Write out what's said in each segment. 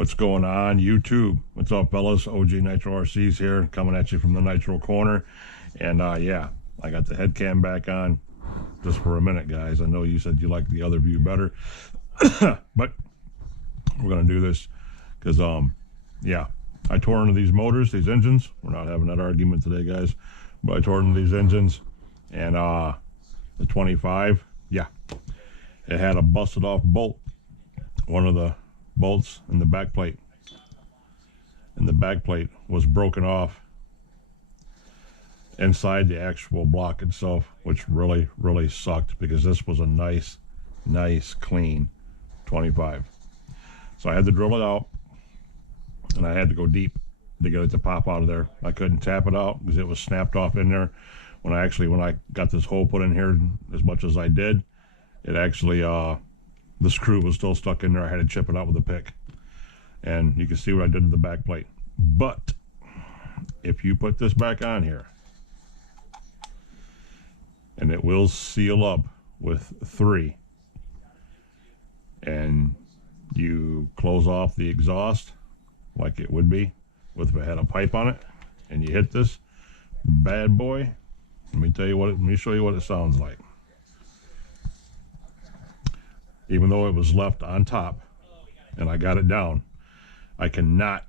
What's going on YouTube? What's up, fellas? OG Nitro RC's here, coming at you from the Nitro corner. And yeah, I got the head cam back on just for a minute, guys. I know you said you liked the other view better, but we're gonna do this because yeah, I tore into these motors, these engines. We're not having that argument today, guys, but I tore into these engines, and the 25, yeah, it had a busted off bolt. One of the bolts in the back plate, and the back plate was broken off inside the actual block itself, which really sucked because this was a nice clean 25. So I had to drill it out, and I had to go deep to get it to pop out of there. I couldn't tap it out because it was snapped off in there. When I got this hole put in here as much as I did, it actually the screw was still stuck in there. I had to chip it out with a pick, and you can see what I did to the back plate. But if you put this back on here, and it will seal up with 3, and you close off the exhaust like it would be if it had a pipe on it, and you hit this bad boy, let me show you what it sounds like. Even though it was left on top and I got it down, I cannot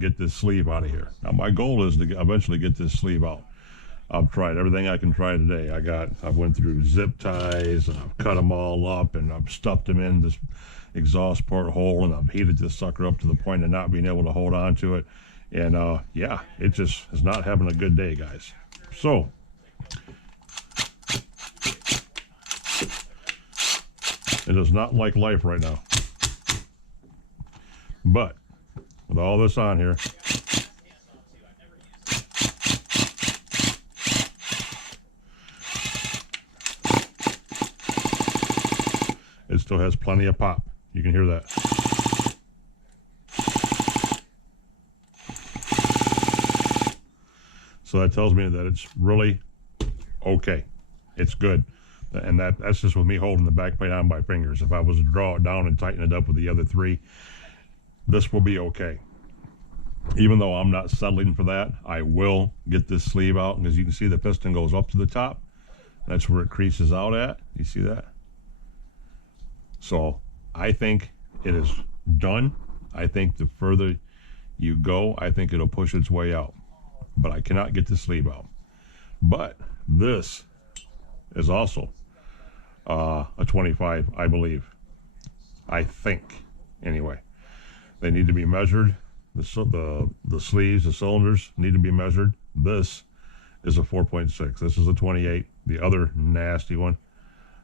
get this sleeve out of here. Now my goal is to eventually get this sleeve out. I've tried everything I can try today. I went through zip ties, and I've cut them all up, and I've stuffed them in this exhaust port hole, and I've heated this sucker up to the point of not being able to hold on to it. And yeah, it just is not having a good day, guys. So it is not like life right now. But with all this on here, it still has plenty of pop. You can hear that. So that tells me that it's really okay. It's good. And that's just with me holding the back plate on by fingers. If I was to draw it down and tighten it up with the other 3, this will be okay. Even though I'm not settling for that, I will get this sleeve out. And as you can see, the piston goes up to the top. That's where it creases out at. You see that? So I think it is done. I think the further you go, I think it'll push its way out. But I cannot get the sleeve out. But this is also a 25, I believe. I think, anyway. They need to be measured. The sleeves, the cylinders need to be measured. This is a 4.6. This is a 28, the other nasty one.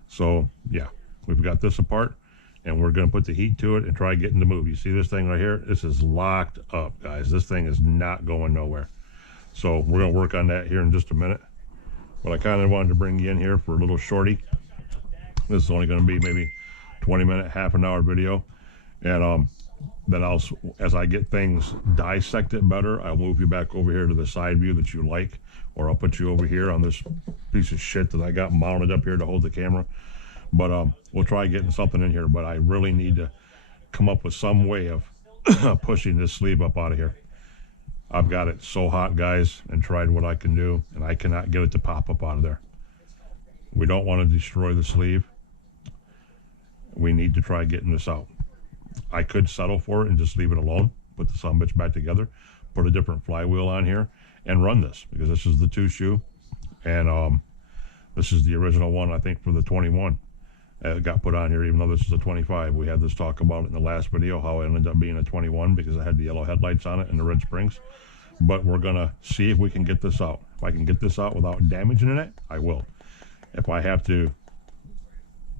So yeah, we've got this apart, and we're going to put the heat to it and try getting to move. You see this thing right here? This is locked up, guys. This thing is not going nowhere. So we're going to work on that here in just a minute. But I kind of wanted to bring you in here for a little shorty. This is only going to be maybe 20-minute, half an hour video. And then as I get things dissected better, I'll move you back over here to the side view that you like, or I'll put you over here on this piece of shit that I got mounted up here to hold the camera. But we'll try getting something in here. But I really need to come up with some way of pushing this sleeve up out of here. I've got it so hot, guys, and tried what I can do, and I cannot get it to pop up out of there. We don't want to destroy the sleeve. We need to try getting this out. I could settle for it and just leave it alone, put the sumbitch back together, put a different flywheel on here, and run this, because this is the 2-shoe, and this is the original one, I think, for the 21. It got put on here, even though this is a 25. We had this talk about it in the last video, how it ended up being a 21 because I had the yellow headlights on it and the red springs. But we're gonna see if we can get this out. If I can get this out without damaging it, I will. If I have to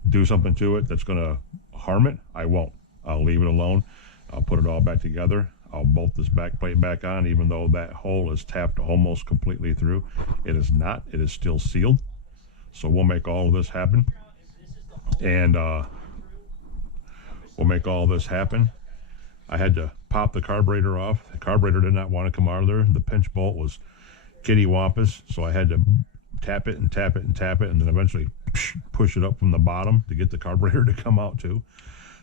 do something to it that's gonna harm it, I won't. I'll leave it alone. I'll put it all back together. I'll bolt this back plate back on, even though that hole is tapped almost completely through. It is not. It is still sealed. So we'll make all of this happen. And we'll make all this happen. I had to pop the carburetor off. The carburetor did not want to come out of there. The pinch bolt was kitty wampus, so I had to tap it and tap it and tap it, and then eventually push it up from the bottom to get the carburetor to come out too.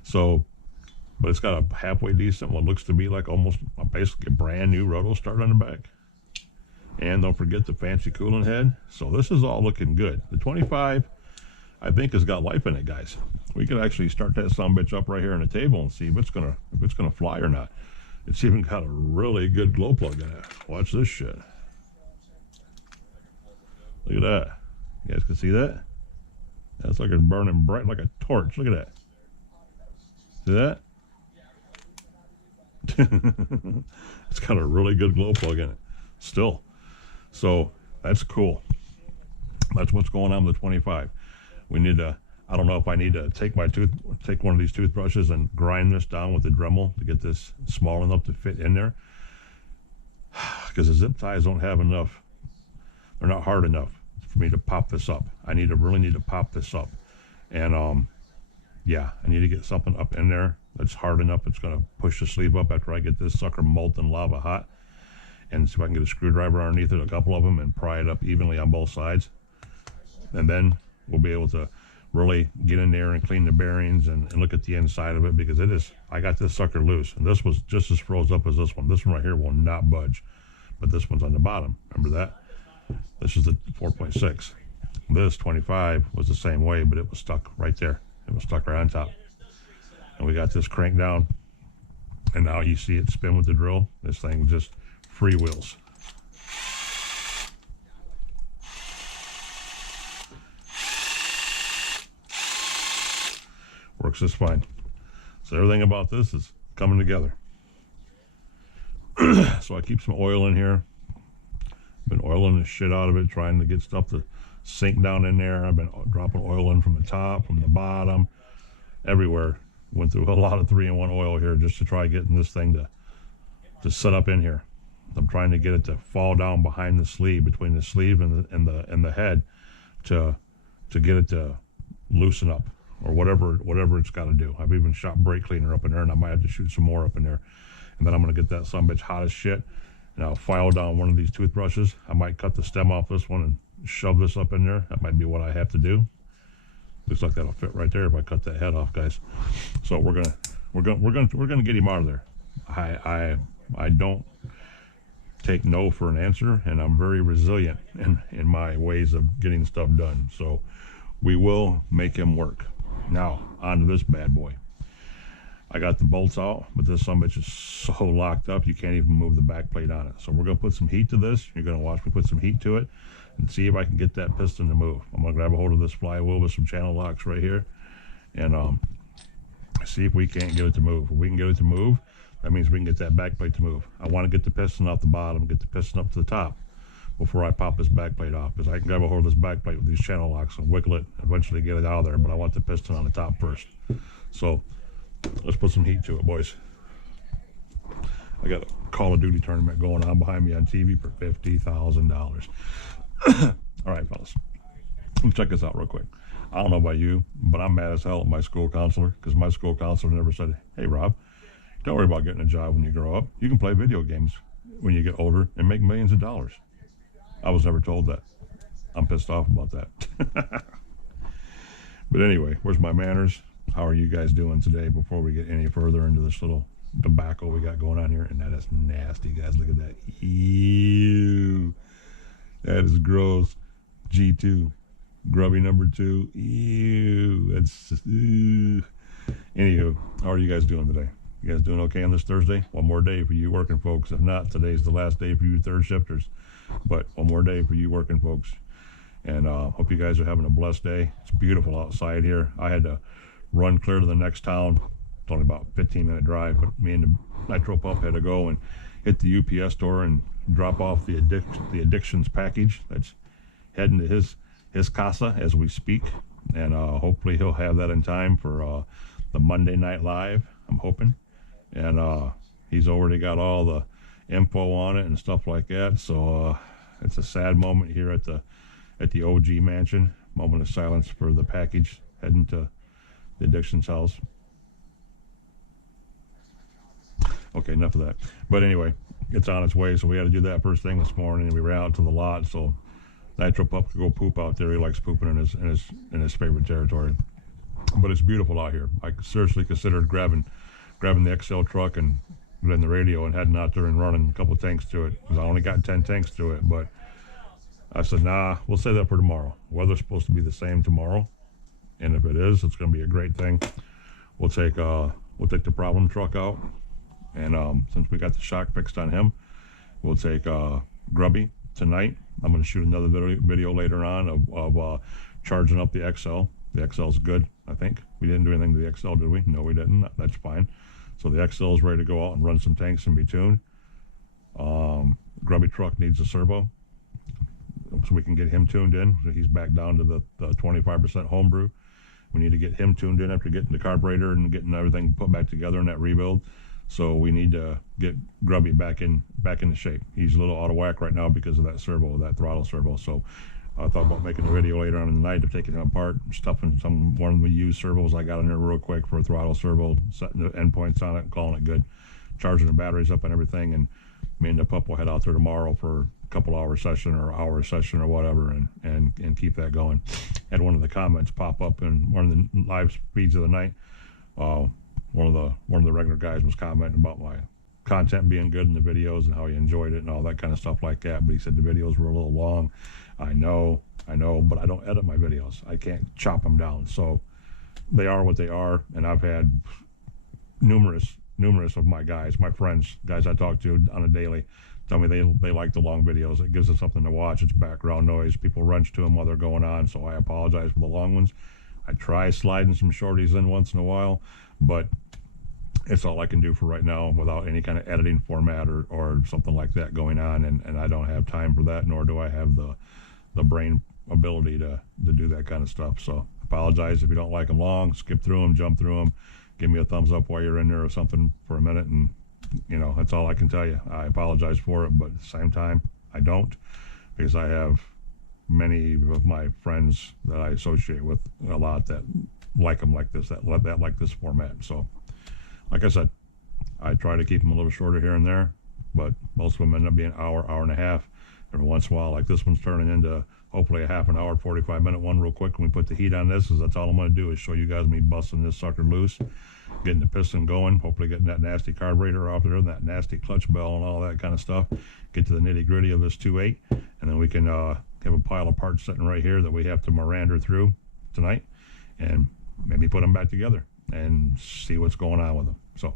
So but it's got a halfway decent, what looks to be like almost basically a brand new roto start on the back. And don't forget the fancy cooling head. So this is all looking good. The 25, I think, has got life in it, guys. We could actually start that sumbitch up right here on the table and see if it's gonna fly or not. It's even got a really good glow plug in it. Watch this shit. Look at that. You guys can see that? That's like it's burning bright like a torch. Look at that. See that? It's got a really good glow plug in it still. So that's cool. That's what's going on with the 25. We need to, I don't know if I need to take one of these toothbrushes and grind this down with the Dremel to get this small enough to fit in there. Because the zip ties don't have enough, they're not hard enough for me to pop this up. I really need to pop this up. And yeah, I need to get something up in there that's hard enough. It's gonna push the sleeve up after I get this sucker molten lava hot. And see if I can get a screwdriver underneath it, a couple of them, and pry it up evenly on both sides. And then we'll be able to really get in there and clean the bearings and look at the inside of it, because it is, I got this sucker loose, and this was just as froze up as this one. This one right here will not budge, but this one's on the bottom. Remember that? This is the 4.6. This 25 was the same way, but it was stuck right there. It was stuck right on top. And we got this cranked down, and now you see it spin with the drill. This thing just freewheels. Works just fine. So everything about this is coming together. So I keep some oil in here. Been oiling the shit out of it, trying to get stuff to sink down in there. I've been dropping oil in from the top, from the bottom, everywhere. Went through a lot of 3-in-1 oil here just to try getting this thing to set up in here. I'm trying to get it to fall down behind the sleeve, between the sleeve and the head, to get it to loosen up, or whatever it's got to do. I've even shot brake cleaner up in there, and I might have to shoot some more up in there. And then I'm gonna get that sumbitch hot as shit, and I'll file down one of these toothbrushes. I might cut the stem off this one and shove this up in there. That might be what I have to do. Looks like that'll fit right there if I cut that head off, guys. So we're gonna get him out of there. I don't take no for an answer, and I'm very resilient in my ways of getting stuff done. So we will make him work. Now on to this bad boy. I got the bolts out, but this sumbitch is so locked up you can't even move the back plate on it. So we're gonna put some heat to this. You're gonna watch me put some heat to it and see if I can get that piston to move. I'm gonna grab a hold of this flywheel with some channel locks right here, and see if we can't get it to move. If we can get it to move, that means we can get that back plate to move. I want to get the piston off the bottom, get the piston up to the top before I pop this back plate off, because I can grab a hold of this back plate with these channel locks and wiggle it, eventually get it out of there, but I want the piston on the top first. So let's put some heat to it, boys. I got a Call of Duty tournament going on behind me on TV for $50,000. All right, fellas, let's check this out real quick. I don't know about you, but I'm mad as hell at my school counselor, because my school counselor never said, hey Rob, don't worry about getting a job when you grow up. You can play video games when you get older and make millions of dollars. I was never told that. I'm pissed off about that. But anyway, where's my manners? How are you guys doing today before we get any further into this little tobacco we got going on here? And that is nasty, guys. Look at that. Ew. That is gross. G2. Grubby number 2. Ew. That's just, ew. Anywho, how are you guys doing today? You guys doing okay on this Thursday? One more day for you working folks. If not, today's the last day for you third shifters. But one more day for you working folks. And hope you guys are having a blessed day. It's beautiful outside here. I had to run clear to the next town. It's only about a 15-minute drive, but me and the Nitro pup had to go and hit the UPS store and drop off the addictions package that's heading to his casa as we speak. And hopefully he'll have that in time for the Monday Night Live, I'm hoping. And he's already got all the info on it and stuff like that. So it's a sad moment here at the OG mansion. Moment of silence for the package heading to the addictions house. Okay, enough of that. But anyway, it's on its way, so we had to do that first thing this morning. We ran out to the lot so Nitro pup could go poop out there. He likes pooping in his favorite territory. But it's beautiful out here. I seriously considered grabbing grabbing the XL truck and then the radio and heading out there and running a couple tanks to it, because I only got 10 tanks to it. But I said, nah, we'll save that for tomorrow. Weather's supposed to be the same tomorrow, and if it is, it's going to be a great thing. We'll take the problem truck out, and since we got the shock fixed on him, we'll take Grubby tonight. I'm going to shoot another video later on of charging up the XL. The XL's good, I think. We didn't do anything to the XL, did we? No, we didn't. That's fine. So the XL is ready to go out and run some tanks and be tuned. Grubby truck needs a servo, so we can get him tuned in. So he's back down to the 25% homebrew. We need to get him tuned in after getting the carburetor and getting everything put back together in that rebuild. So we need to get Grubby back into shape. He's a little out of whack right now because of that servo, that throttle servo. So I thought about making a video later on in the night of taking him apart, stuffing one of the used servos I got in there real quick for a throttle servo, setting the endpoints on it and calling it good, charging the batteries up and everything. And me and the pup will head out there tomorrow for a couple-hour session or hour session or whatever, and keep that going. Had one of the comments pop up in one of the live feeds of the night. One of the regular guys was commenting about my content being good in the videos and how he enjoyed it and all that kind of stuff like that. But he said the videos were a little long. I know, but I don't edit my videos. I can't chop them down. So they are what they are. And I've had numerous of my guys, my friends, guys I talk to on a daily, tell me they like the long videos. It gives us something to watch. It's background noise. People wrench to them while they're going on. So I apologize for the long ones. I try sliding some shorties in once in a while, but it's all I can do for right now without any kind of editing format or something like that going on. And I don't have time for that, nor do I have the brain ability to do that kind of stuff. So apologize if you don't like them long. Skip through them, jump through them. Give me a thumbs up while you're in there or something for a minute, and that's all I can tell you. I apologize for it, but at the same time, I don't, because I have many of my friends that I associate with a lot that like them like this, that like this format. So, like I said, I try to keep them a little shorter here and there, but most of them end up being hour and a half. Every once in a while, like this one's turning into hopefully a half an hour, 45-minute one real quick when we put the heat on this, because that's all I'm going to do is show you guys me busting this sucker loose, getting the piston going, hopefully getting that nasty carburetor off there, that nasty clutch bell and all that kind of stuff, get to the nitty-gritty of this 2.8, and then we can have a pile of parts sitting right here that we have to Miranda through tonight, and maybe put them back together and see what's going on with them. So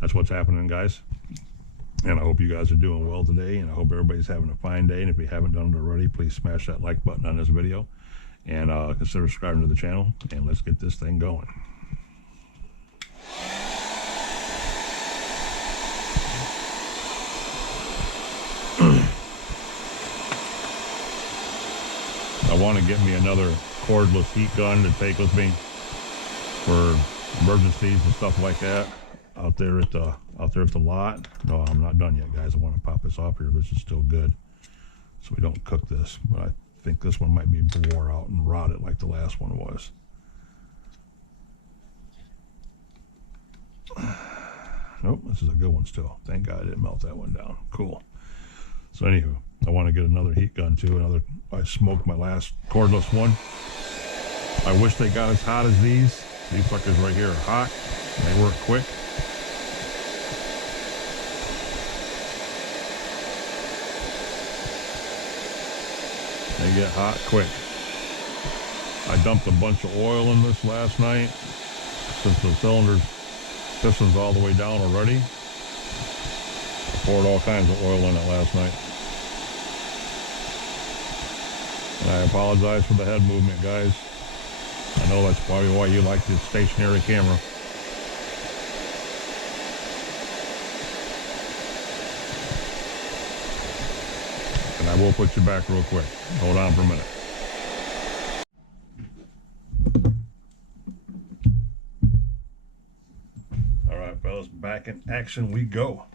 that's what's happening, guys. And I hope you guys are doing well today, and I hope everybody's having a fine day. And if you haven't done it already, please smash that like button on this video, and consider subscribing to the channel, and let's get this thing going. I want to get me another cordless heat gun to take with me for emergencies and stuff like that out there at the lot. No, I'm not done yet, guys. I want to pop this off here. This is still good, so we don't cook this. But I think this one might be wore out and rotted like the last one was. Nope, this is a good one still. Thank God I didn't melt that one down. Cool. So anywho, I want to get another heat gun too. I smoked my last cordless one. I wish they got as hot as these. These fuckers right here are hot. They work quick. They get hot quick. I dumped a bunch of oil in this last night. Since the piston's all the way down already, I poured all kinds of oil in it last night. And I apologize for the head movement, guys. I know that's probably why you like this stationary camera. And I will put you back real quick. Hold on for a minute. All right, fellas, back in action we go.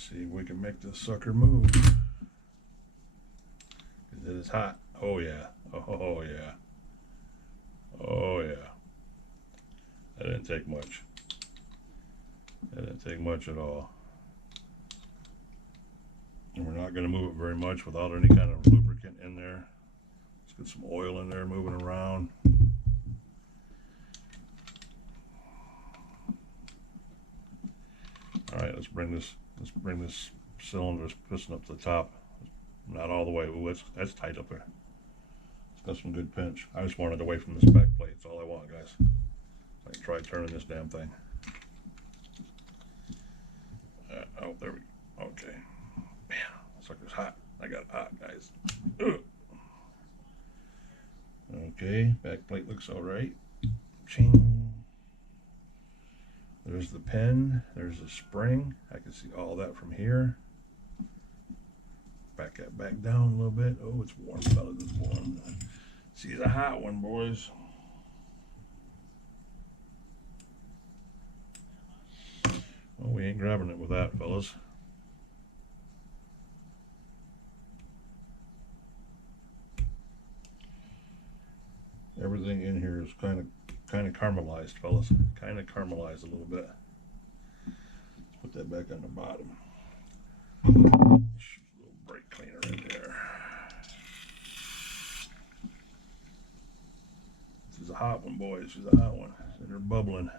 Let's see if we can make this sucker move. It is hot. Oh yeah. Oh yeah. Oh yeah. That didn't take much. That didn't take much at all. And we're not going to move it very much without any kind of lubricant in there. Let's get some oil in there moving around. All right, let's bring this cylinder's piston up to the top. Not all the way. Ooh, that's tight up there. It's got some good pinch. I just want it away from this back plate. That's all I want, guys. I can try turning this damn thing. Oh, there we go. Okay. Man, that sucker's hot. I got it hot, guys. Ugh. Okay, back plate looks all right. Ching. There's the pin. There's the spring. I can see all that from here. Back that back down a little bit. Oh, it's warm, fellas. It's warm. See, it's a hot one, boys. Well, we ain't grabbing it with that, fellas. Everything in here is kind of caramelized, fellas. Kind of caramelized a little bit. Let's put that back on the bottom. A little brake cleaner in there. This is a hot one, boys. This is a hot one. They're bubbling.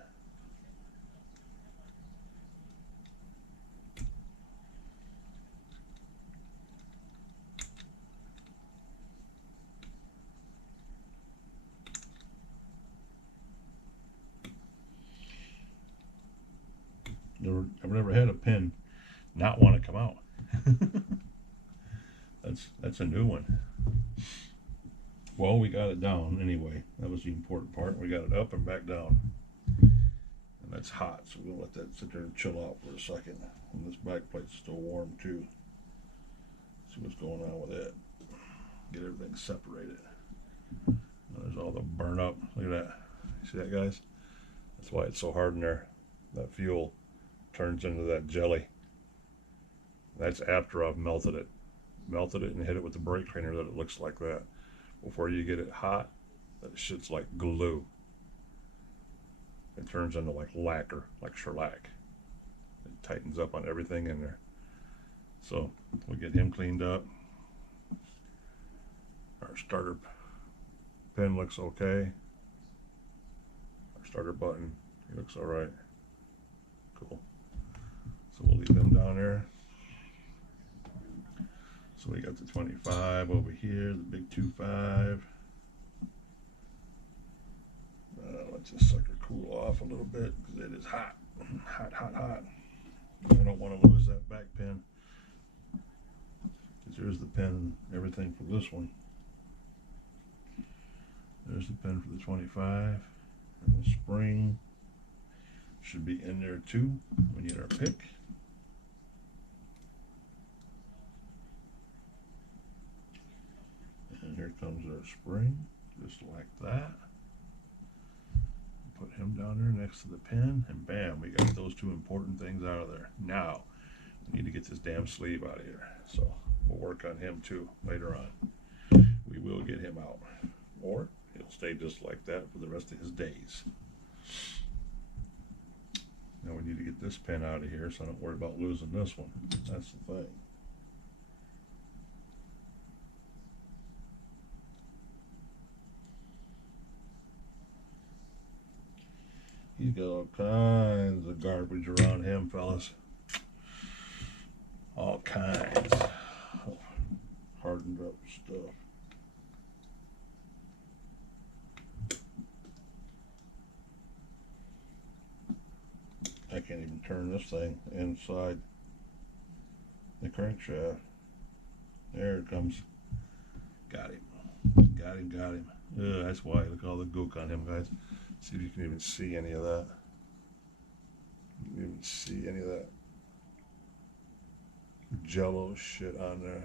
I've never had a pin not want to come out. That's a new one. Well, we got it down anyway. That was the important part. We got it up and back down. And that's hot, so we'll let that sit there and chill out for a second. And this back plate's still warm too. See what's going on with it. Get everything separated. There's all the burn up. Look at that. You see that, guys? That's why it's so hard in there. That fuel turns into that jelly. That's after I've melted it and hit it with the brake cleaner that it looks like that. Before you get it hot, that shit's like glue. It turns into like lacquer, like shellac. It tightens up on everything in there. So we'll get him cleaned up. Our starter pin looks okay. Our starter button, he looks all right. Cool. So we'll leave him down there. So we got the 25 over here, the big 2.5. Let this sucker cool off a little bit because it is hot. Hot, hot, hot. I don't want to lose that back pin. Because there's the pin and everything for this one. There's the pin for the 25. And the spring should be in there too. We need our pick. And here comes our spring, just like that. Put him down there next to the pin, and bam, we got those two important things out of there. Now, we need to get this damn sleeve out of here. So we'll work on him too later on. We will get him out, or he'll stay just like that for the rest of his days. Now we need to get this pin out of here so I don't worry about losing this one. That's the thing. He's got all kinds of garbage around him, fellas. All kinds of hardened up stuff. I can't even turn this thing inside the crankshaft. There it comes. Got him. Got him, got him. That's why. Look at all the gook on him, guys. See if you can even see any of that. You can even see any of that jello shit on there.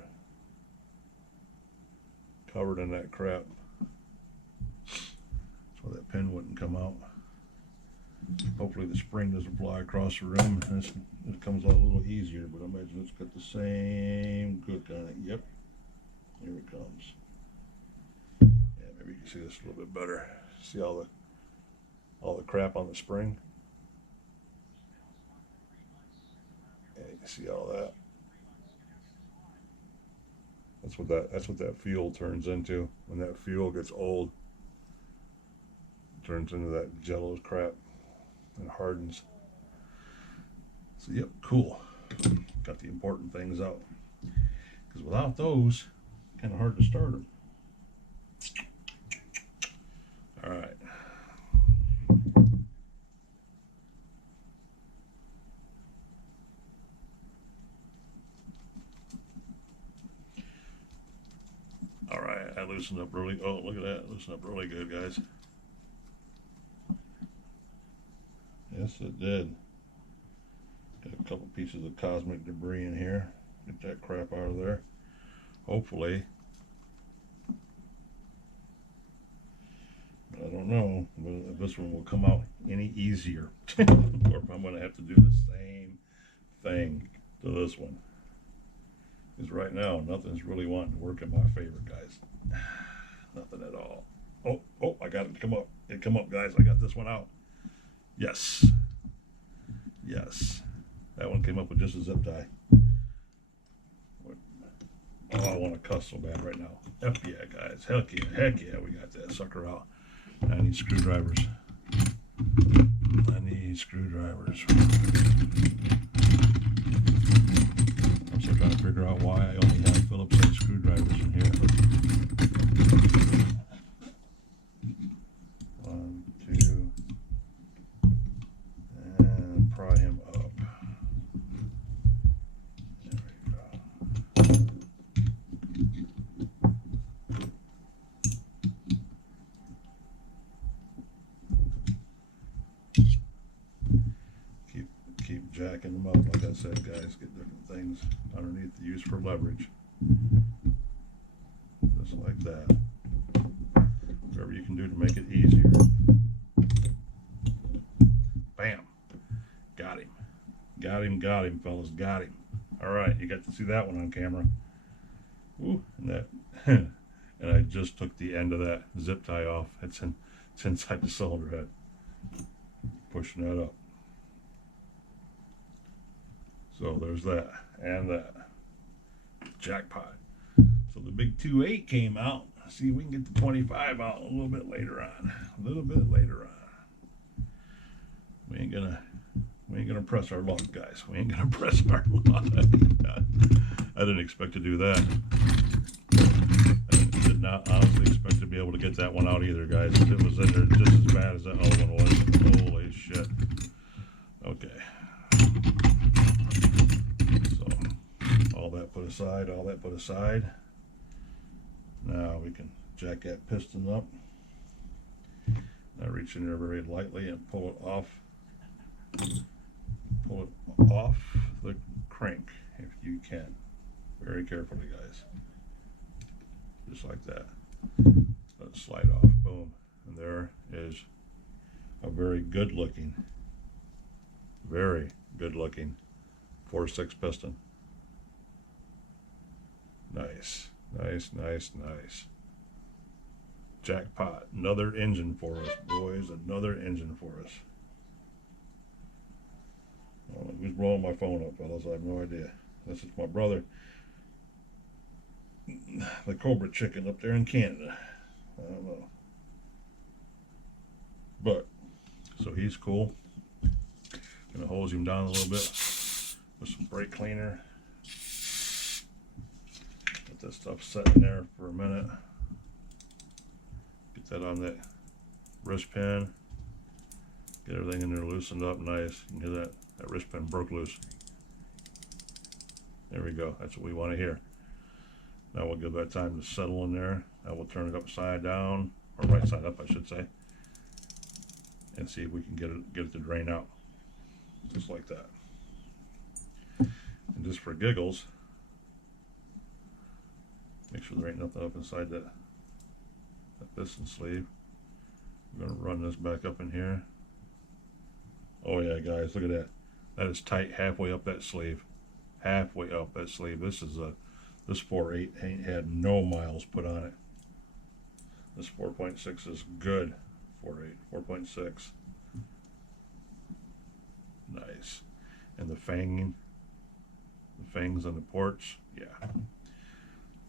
Covered in that crap. So that pin wouldn't come out. Hopefully the spring doesn't fly across the room. It comes out a little easier, but I imagine it's got the same gook on it. Yep, here it comes. Yeah, maybe you can see this a little bit better. See all the crap on the spring? Yeah, you can see all that. That's what that fuel turns into. When that fuel gets old, it turns into that jello crap and hardens. So yep, cool. Got the important things out. Because without those, kind of hard to start them. All right. All right, I loosened up really. Oh, look at that! Loosened up really good, guys. Yes, it did. Got a couple pieces of cosmic debris in here. Get that crap out of there. Hopefully. I don't know if this one will come out any easier, or if I'm going to have to do the same thing to this one. Because right now, nothing's really wanting to work in my favor, guys. Nothing at all. Oh, I got it to come up. It come up, guys. I got this one out. Yes. Yes. That one came up with just a zip tie. Oh, I want to cuss so bad right now. F yeah, guys. Heck yeah, we got that sucker out. I need screwdrivers. I'm still trying to figure out why I only have Phillips head screwdrivers in here. 1, 2, and pry him up. There we go. Keep jacking them up. Like I said, guys, get different things underneath to use for leverage. Just like that. Whatever you can do to make it easier. Bam. Got him. Got him, fellas. Got him. All right, you got to see that one on camera. Ooh, and that. And I just took the end of that zip tie off. It's inside the cylinder head. Pushing that up. So there's that and that. Jackpot. So the big 2.8 came out. See, we can get the 25 out a little bit later on. We ain't gonna press our luck, guys. We ain't gonna press our luck. I didn't expect to do that. I did not honestly expect to be able to get that one out either, guys. It was in there just as bad as that other one was. Holy shit. Okay. All that put aside. Now we can jack that piston up. Now reach in there very lightly and pull it off the crank if you can. Very carefully, guys. Just like that. Let it slide off. Boom. And there is a very good looking 4.6 piston. Nice. Jackpot. Another engine for us, boys. Another engine for us. Oh, who's blowing my phone up, fellas? I have no idea. This is my brother, the Cobra Chicken up there in Canada. I don't know. But, so he's cool. Gonna hose him down a little bit with some brake cleaner. Let this stuff set in there for a minute. Get that on that wrist pin. Get everything in there loosened up nice. You can hear that wrist pin broke loose. There we go. That's what we want to hear. Now we'll give that time to settle in there. Now we'll turn it upside down, or right side up, I should say, and see if we can get it to drain out, just like that. And just for giggles, make sure there ain't nothing up inside that piston sleeve. We're going to run this back up in here. Oh yeah, guys, look at that. That is tight halfway up that sleeve. Halfway up that sleeve. This 4.8 ain't had no miles put on it. This 4.6 is good. 4.8, 4.6. Nice. And the fangs on the ports, yeah.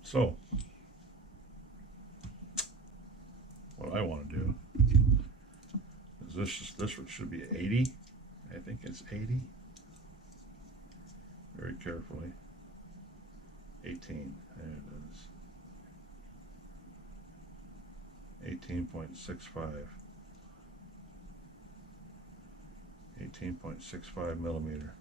So, what I want to do is this one should be 80. I think it's 80. Very carefully. 18. There it is. 18.65. 18.65 millimeter.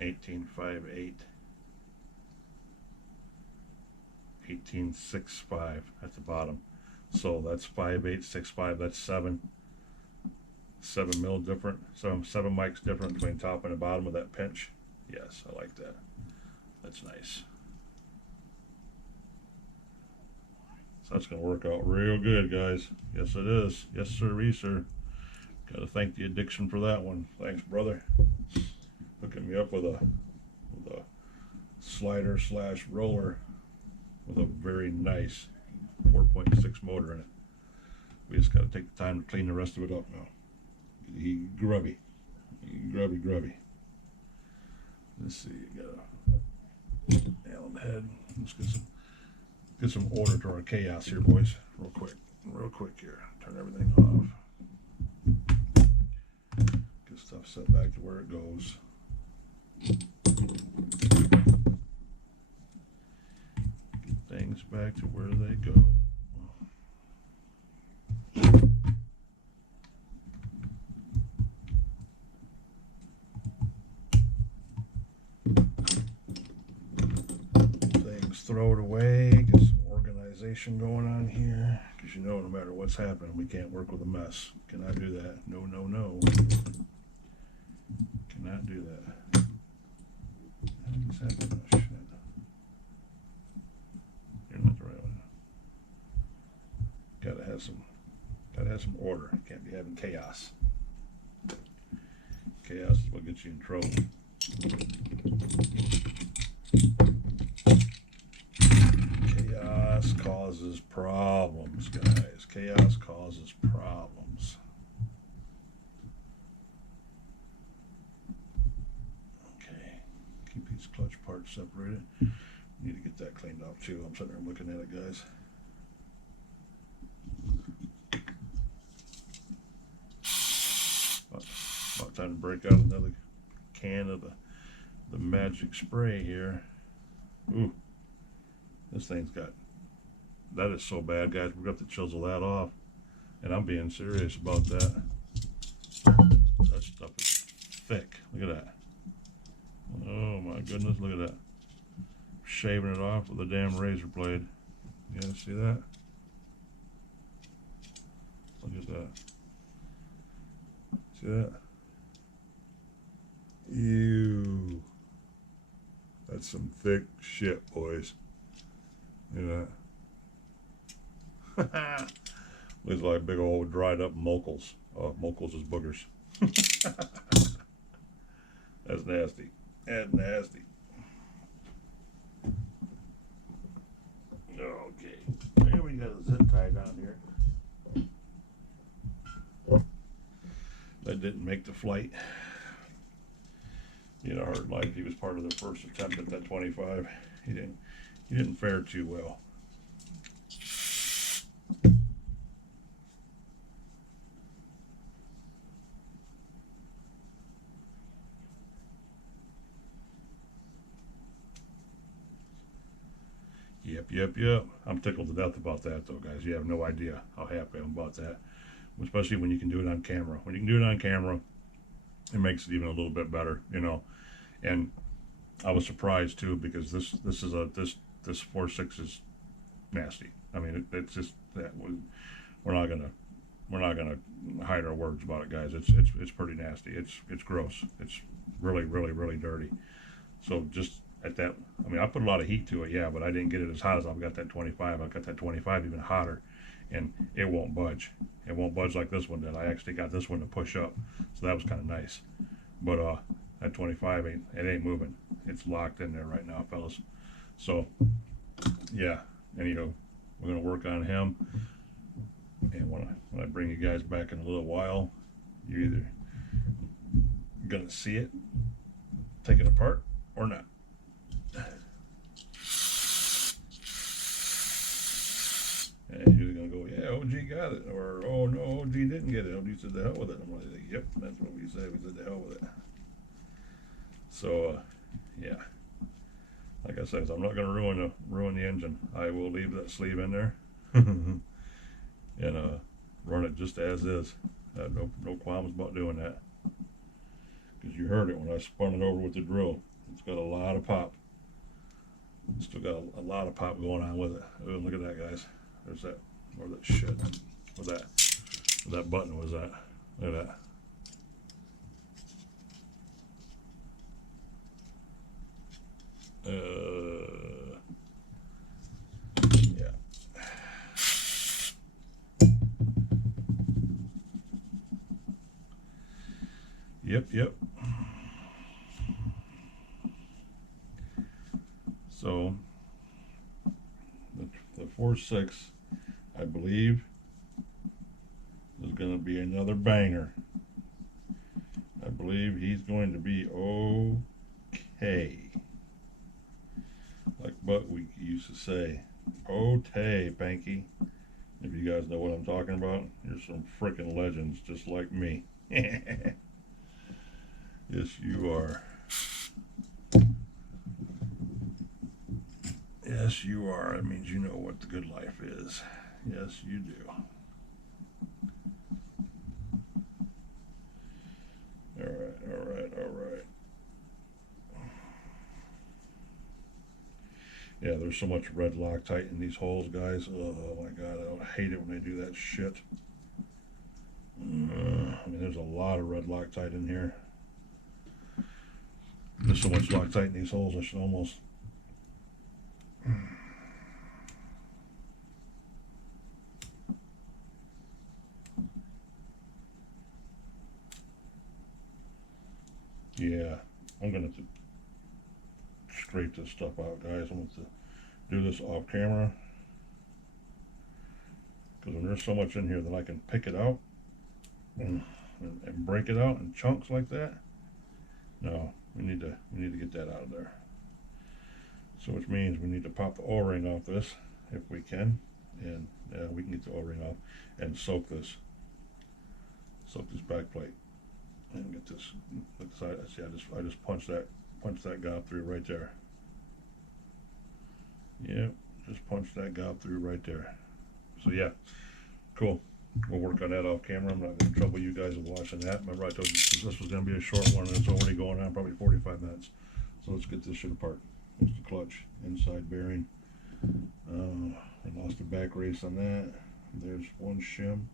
18.58. 18.65 at the bottom. So that's 5.865. That's 7 mil different. 7 mics different between top and the bottom of that pinch. Yes, I like that. That's nice. So that's going to work out real good, guys. Yes, it is. Yes, sir. Got to thank the addiction for that one. Thanks, brother. Hooking me up with a slider / roller with a very nice 4.6 motor in it. We just got to take the time to clean the rest of it up now. Grubby. Let's see. You got a Allen head. Let's get some order to our chaos here, boys. Real quick here. Turn everything off. Get stuff set back to where it goes. Get things back to where they go. Things, throw it away. Get some organization going on here, because you know no matter what's happening, we can't work with a mess. Cannot do that. No. Cannot do that. What's happening? Oh, shit. You're not the right one. Gotta have some order. Can't be having chaos. Chaos is what gets you in trouble. Chaos causes problems, guys. Chaos causes problems. Okay. Keep these clutch parts separated. Need to get that cleaned up too. I'm sitting there looking at it, guys. About time to break out another can of the magic spray here. Ooh, this thing's got, that is so bad, guys. We've got to chisel that off, and I'm being serious about that. That stuff is thick. Look at that. Oh my goodness, look at that. Shaving it off with a damn razor blade. You guys see that? Look at that. See that? Ew. That's some thick shit, boys. Look at that. Looks like big old dried up mochels. Oh, mochels is boogers. That's nasty. That's nasty. Okay. There we got a zip tie down here. That didn't make the flight. You know, hard life. He was part of the first attempt at that 25. He didn't fare too well. Yep. I'm tickled to death about that, though, guys. You have no idea how happy I'm about that. Especially when you can do it on camera. When you can do it on camera, it makes it even a little bit better, you know. And I was surprised too, because this 4.6 is nasty. I mean, it's just that we're not gonna hide our words about it, guys. It's pretty nasty. It's gross. It's really dirty. So just at that. I mean, I put a lot of heat to it, yeah, but I didn't get it as hot as I've got that 25. I've got that 25 even hotter, and it won't budge. It won't budge like this one did. I actually got this one to push up, so that was kind of nice. But that 25 ain't moving. It's locked in there right now, fellas. So yeah. Anyhow, we're gonna work on him, and when I bring you guys back in a little while, you're either gonna see it, take it apart, or not. And you're gonna go, yeah, OG got it, or oh no, OG didn't get it. OG said the hell with it. I'm like, yep, that's what we said. We said the hell with it. So yeah, like I said, I'm not gonna ruin the engine. I will leave that sleeve in there and run it just as is. No qualms about doing that, because you heard it when I spun it over with the drill. It's got a lot of pop. It's still got a lot of pop going on with it. Oh, look at that, guys. There's that, or that shit. Where that button was at. Look at that. Yeah. Yep. So the 4.6, I believe, is going to be another banger. I believe he's going to be okay. Like Buckwheat used to say, "Okay, Banky." If you guys know what I'm talking about, you're some freaking legends just like me. Yes, you are. Yes, you are. That means you know what the good life is. Yes, you do. All right. Yeah, there's so much red Loctite in these holes, guys. Oh my God, I hate it when they do that shit. I mean, there's a lot of red Loctite in here. There's so much Loctite in these holes, I should almost... Yeah, I'm going to have to scrape this stuff out, guys. I'm going to do this off camera, because when there's so much in here that I can pick it out and break it out in chunks like that. No, we need to get that out of there. So which means we need to pop the O-ring off this if we can, and we can get the O-ring off and soak this back plate and get this. See, I just punched that gob through right there. Yep, just punched that gob through right there. So yeah, cool. We'll work on that off camera. I'm not going to trouble you guys with watching that. Remember, I told you this was going to be a short one, and it's already going on probably 45 minutes. So let's get this shit apart. There's the clutch, inside bearing. I lost the back race on that. There's one shim.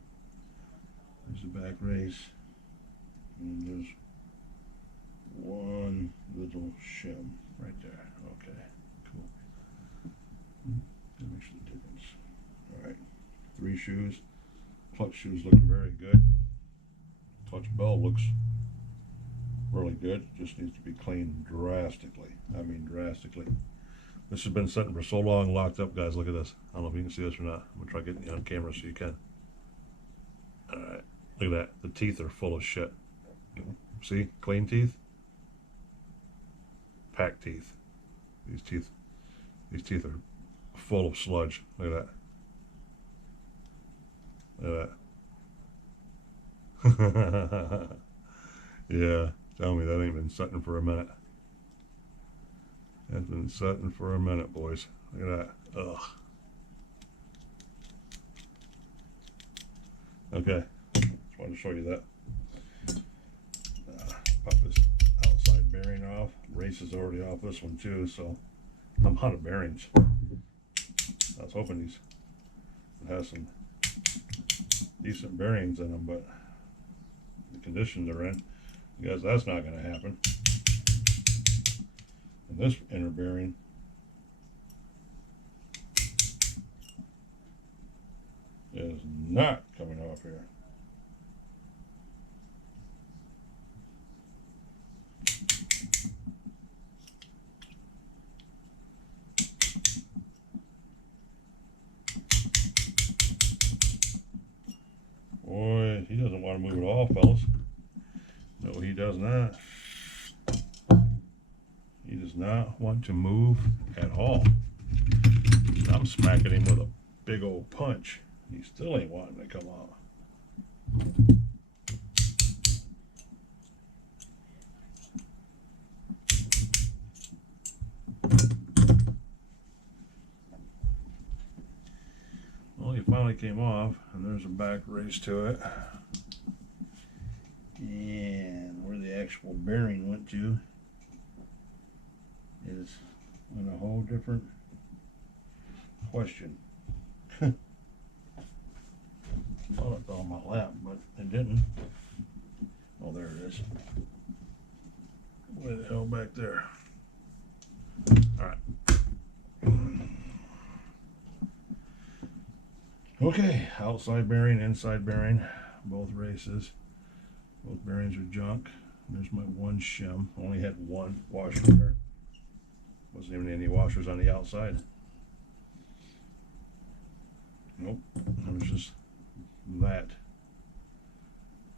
There's the back race. And there's one little shim right there. Okay, cool. That makes the difference. All right, 3 shoes. Clutch shoes looking very good. Clutch bell looks really good. Just needs to be cleaned drastically. I mean drastically. This has been sitting for so long locked up, guys. Look at this. I don't know if you can see this or not. I'm gonna try getting it on camera so you can. Alright. Look at that. The teeth are full of shit. See? Clean teeth. Packed teeth. These teeth are full of sludge. Look at that. Look at that. Yeah, tell me that ain't been sitting for a minute. That's been sitting for a minute, boys. Look at that. Ugh. Okay, just wanted to show you that. Pop this outside bearing off. Race is already off this one too, so I'm out of bearings. I was hoping these would have some decent bearings in them, but the condition they're in, because that's not going to happen. And this inner bearing is not coming off here. Boy, he doesn't want to move at all, fellas. No, he does not. He does not want to move at all. I'm smacking him with a big old punch. He still ain't wanting to come out. Well, he finally came off, and there's a back race to it. And where the actual bearing went to is on a whole different question. Thought it fell on my lap, but it didn't. Oh, there it is. Way the hell back there. Alright. Okay, outside bearing, inside bearing, both races. Both bearings are junk. There's my one shim. Only had one washer there. Wasn't even any washers on the outside. Nope. It was just that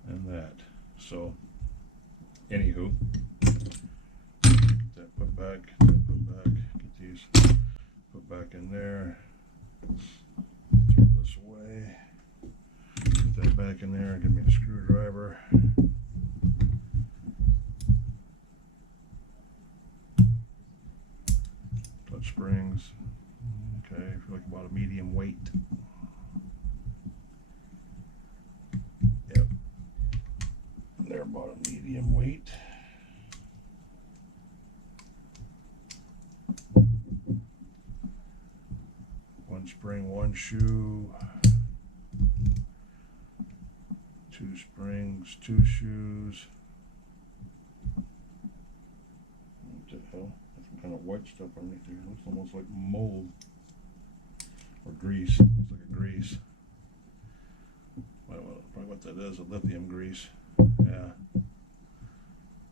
and that. So, anywho, get that put back, get these put back in there. Throw this away. Get that back in there. Give me a screwdriver. Touch springs. Okay, I feel like about a medium weight. Yep. They're about a medium weight. One spring, one shoe. Two springs, two shoes. What the hell? That's some kind of white stuff underneath there. It looks almost like mold. Or grease. Looks like a grease. Well, probably what that is, a lithium grease. Yeah.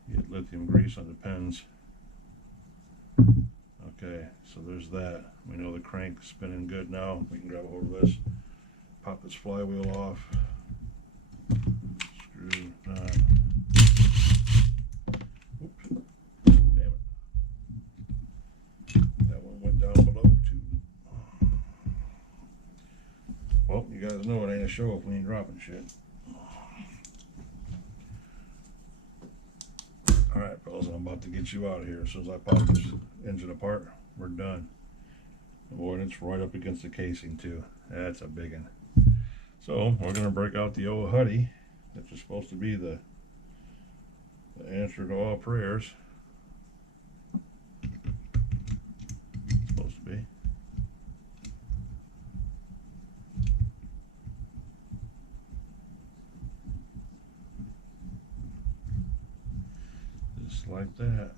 You get lithium grease on the pens. Okay, so there's that. We know the crank's spinning good now. We can grab a hold of this. Pop this flywheel off. Screw that. Oops. Damn it. That one went down below too. Well, you guys know it ain't a show if we ain't dropping shit. Alright, fellas, I'm about to get you out of here. As soon as I pop this engine apart, we're done. Boy, and it's right up against the casing too. That's a big one. So we're going to break out the old Huddy. That's just supposed to be the answer to all prayers. It's supposed to be. Just like that.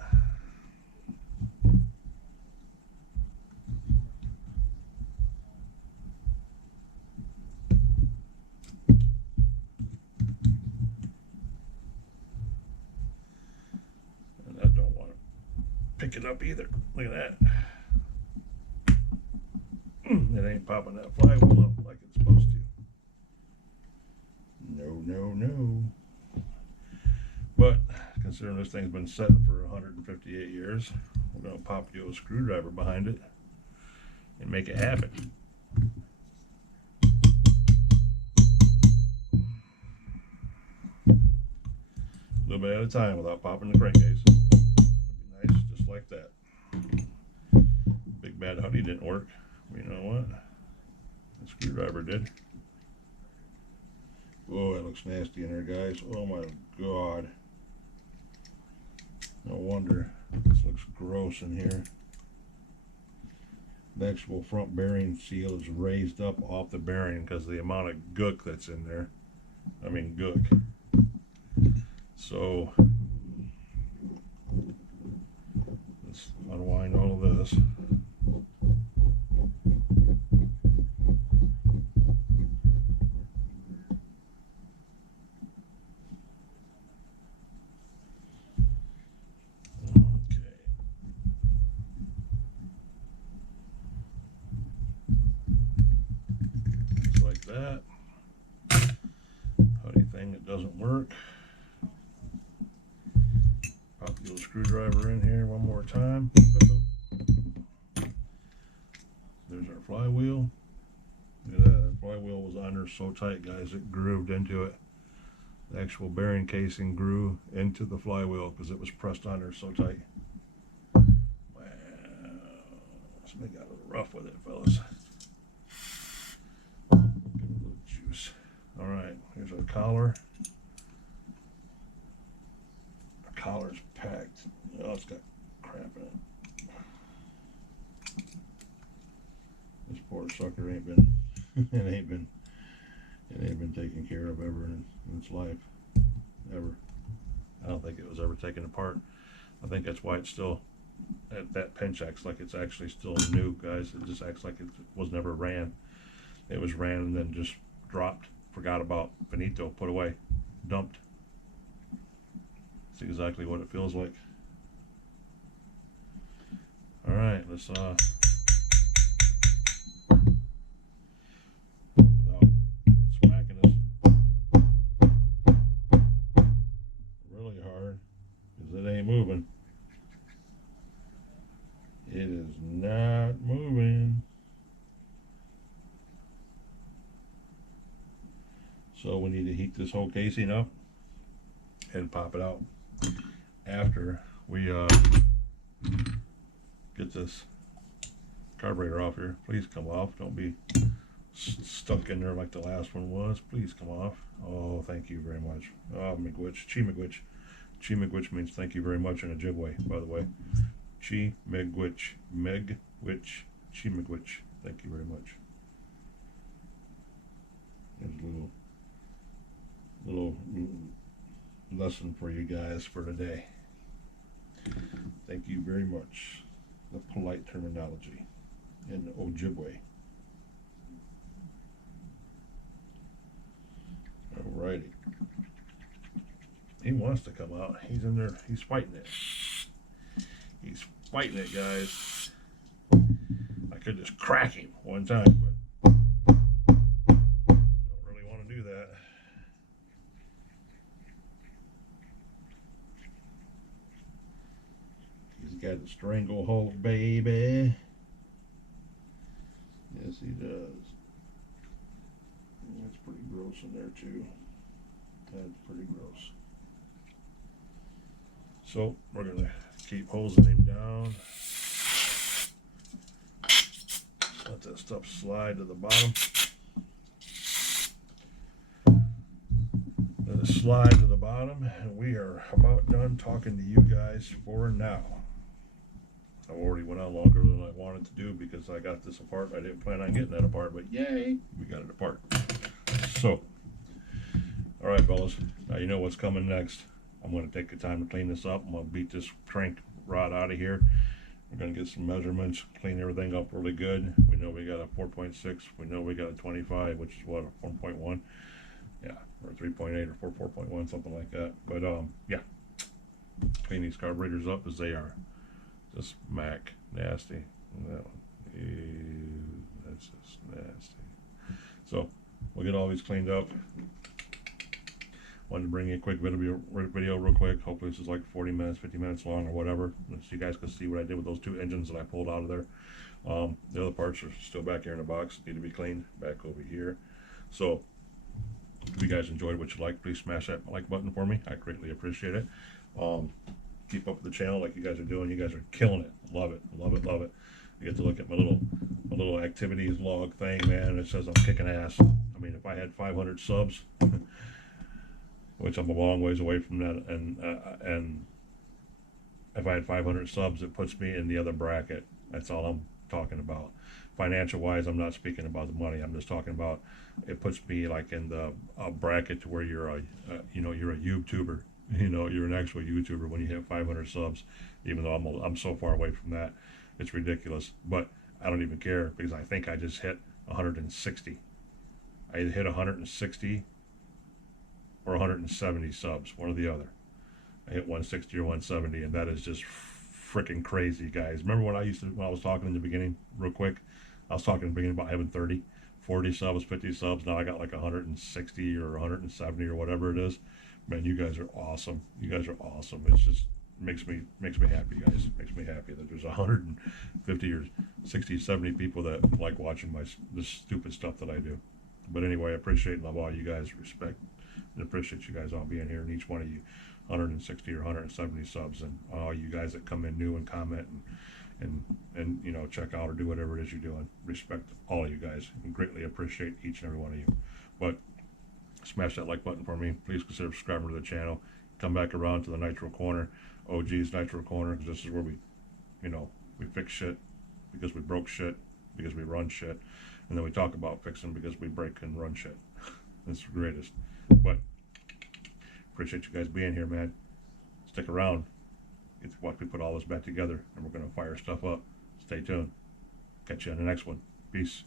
Pick it up either. Look at that. It ain't popping that flywheel up like it's supposed to. No, no, no. But considering this thing's been setting for 158 years, we're going to pop you a screwdriver behind it and make it happen. A little bit at a time without popping the crankcase. Nice, just like that. Big bad Huddy didn't work. You know what? The screwdriver did. Oh, that looks nasty in there, guys. Oh my God. No wonder. This looks gross in here. The actual front bearing seal is raised up off the bearing because of the amount of gook that's in there. I mean, gook. So, I don't this. That putty thing that doesn't work. Pop the old screwdriver in here one more time. There's our flywheel. Look at that. The flywheel was under so tight, guys, it grooved into it. The actual bearing casing grew into the flywheel because it was pressed under so tight. Wow. Somebody got a little rough with it, fellas. All right, here's our collar. Our collar's packed. Oh, it's got crap in it. This poor sucker ain't been it ain't been taken care of ever in its life. Ever. I don't think it was ever taken apart. I think that's why it's still that pinch acts like it's actually still new, guys. It just acts like it was never ran. It was ran and then just dropped. Forgot about, finito, put away, dumped. That's exactly what it feels like. All right, let's without smacking this really hard because it ain't moving. It is not moving. So we need to heat this whole casing up and pop it out after we get this carburetor off here. Please come off. Don't be stuck in there like the last one was. Please come off. Oh, thank you very much. Oh, Miigwech. Chi Miigwech. Chi Miigwech means thank you very much in Ojibwe, by the way. Chi Miigwech. Miigwech. Chi Miigwech. Thank you very much. There's a little lesson for you guys for today. Thank you very much. The polite terminology in Ojibwe. Alrighty. He wants to come out. He's in there. He's fighting it. He's fighting it, guys. I could just crack him one time, but don't really want to do that. He's got a stranglehold, baby. Yes, he does. That's pretty gross in there, too. That's pretty gross. So, we're going to keep hosing him down. Let that stuff slide to the bottom. Let it slide to the bottom, and we are about done talking to you guys for now. I already went on longer than I wanted to do because I got this apart. I didn't plan on getting that apart, but yay, we got it apart. So, all right, fellas, now you know what's coming next. I'm going to take the time to clean this up. I'm going to beat this crank rod out of here. We're going to get some measurements, clean everything up really good. We know we got a 4.6. We know we got a 25, which is what, a 4.1? Yeah, or 3.8 or 4.1, something like that. But, yeah, clean these carburetors up as they are. Just Mac, nasty. That one. Ew, that's just nasty. So, we'll get all these cleaned up. Wanted to bring you a quick video real quick. Hopefully this is like 40 minutes, 50 minutes long or whatever, so you guys can see what I did with those two engines that I pulled out of there. The other parts are still back here in the box, need to be cleaned back over here. So if you guys enjoyed what you like, please smash that like button for me. I greatly appreciate it. Keep up with the channel like you guys are doing. You guys are killing it. Love it, love it, love it. You get to look at my little activities log thing, man. It says I'm kicking ass. I mean, if I had 500 subs, which I'm a long ways away from that, and if I had 500 subs, it puts me in the other bracket. That's all I'm talking about. Financial wise, I'm not speaking about the money. I'm just talking about it puts me like in the bracket to where you're a you're a YouTuber. You know, you're an actual YouTuber when you have 500 subs. Even though I'm so far away from that, It's ridiculous, but I don't even care because I think I just hit 160. I either hit 160 or 170 subs, one or the other. I hit 160 or 170, and that is just freaking crazy, guys. Remember when I was talking in the beginning, real quick? I was talking in the beginning about having 30, 40 subs, 50 subs. Now I got like 160 or 170 or whatever it is. Man, you guys are awesome. You guys are awesome. It's just makes me happy, guys. Makes me happy that there's 150 or 60, 70 people that like watching this stupid stuff that I do. But anyway, I appreciate and love all you guys. Respect and appreciate you guys all being here, and each one of you 160 or 170 subs, and all you guys that come in new and comment and you know, check out or do whatever it is you're doing. Respect all of you guys and greatly appreciate each and every one of you. But smash that like button for me. Please consider subscribing to the channel. Come back around to the Nitro Corner, OG's Nitro Corner, because this is where we, you know, we fix shit because we broke shit, because we run shit, and then we talk about fixing because we break and run shit. It's the greatest. But appreciate you guys being here, man. Stick around. Get to watch me put all this back together, and we're gonna fire stuff up. Stay tuned. Catch you on the next one. Peace.